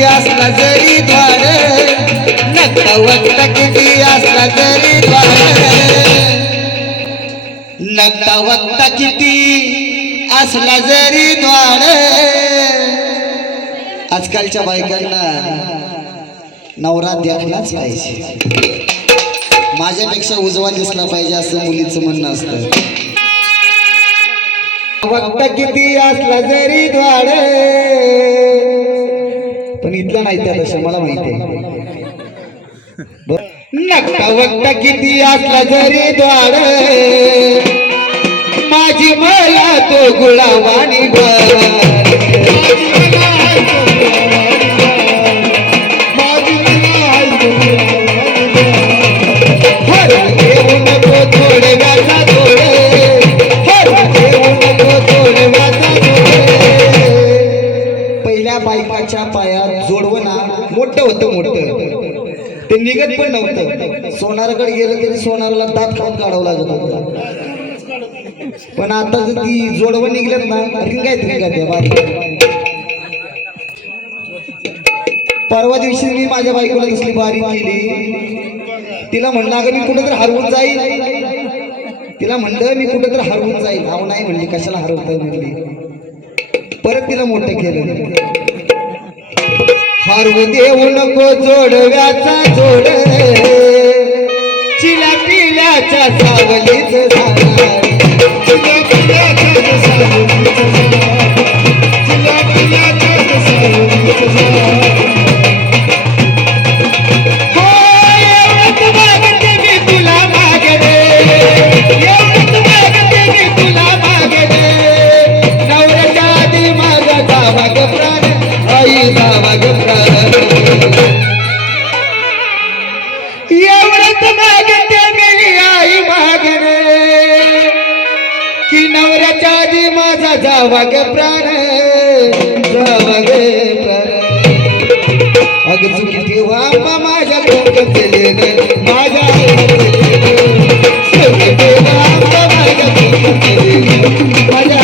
किती असला जरी द्वार, नटवट किती असला जरी द्वार, नटवट किती असला जरी द्वार. आजकालच्या बायकांना नवरा द्यायलाच पाहिजे, माझ्यापेक्षा उजवा दिसला पाहिजे असं मुलीचं म्हणणं असतं. वक्त किती असला जरी द्वार, पण इथला नाही त्या तशा मला माहिती आहे. नक्का वक्त किती असला जरी द्वार, माझी मला तो गुलावानी बायकाच्या पायात जोडवं ना मोठं होतं, मोठं ते निघत पण नव्हतं. सोनाराकडे गेलं तरी सोनाराला दात खाऊन काढावं लागत होतं. पण आता जर ती जोडवं निघल्यात ना रिंगायत त्या बारी. परवा दिवशी मी माझ्या बायकोला दिसली बारी केली, तिला म्हणलं अगं मी कुठं तर हरवून जाईल, तिला म्हणलं मी कुठं तर हरवून जाईल. अहो नाही म्हणली, कशाला हरवताय म्हणली. परत तिला मोठं केलं, हरवू देऊ नको जोडव्याचा जोड, चिला पिल्याच्या सावलीत जाणार, चिला पिल्याच्या सावलीत जाणार, चिला पिल्याच्या सावलीत जाणार. हो एवढंच मागते मी तुला मागणे, एवढंच मागते मी तुला मागणे, नवऱ्याच्या आधी माझा जावा ग प्राण, आई जावा ग प्राण. एवढंच मागते मेरी आई मागणे, की नवऱ्याच्या आधी माझा जावा ग प्राण, जावा ग प्राण. अग चुकी ठेवा माझ्या डोक्यात माझ्या चुकी ठेवा माझ्या डोक्यात माझ्या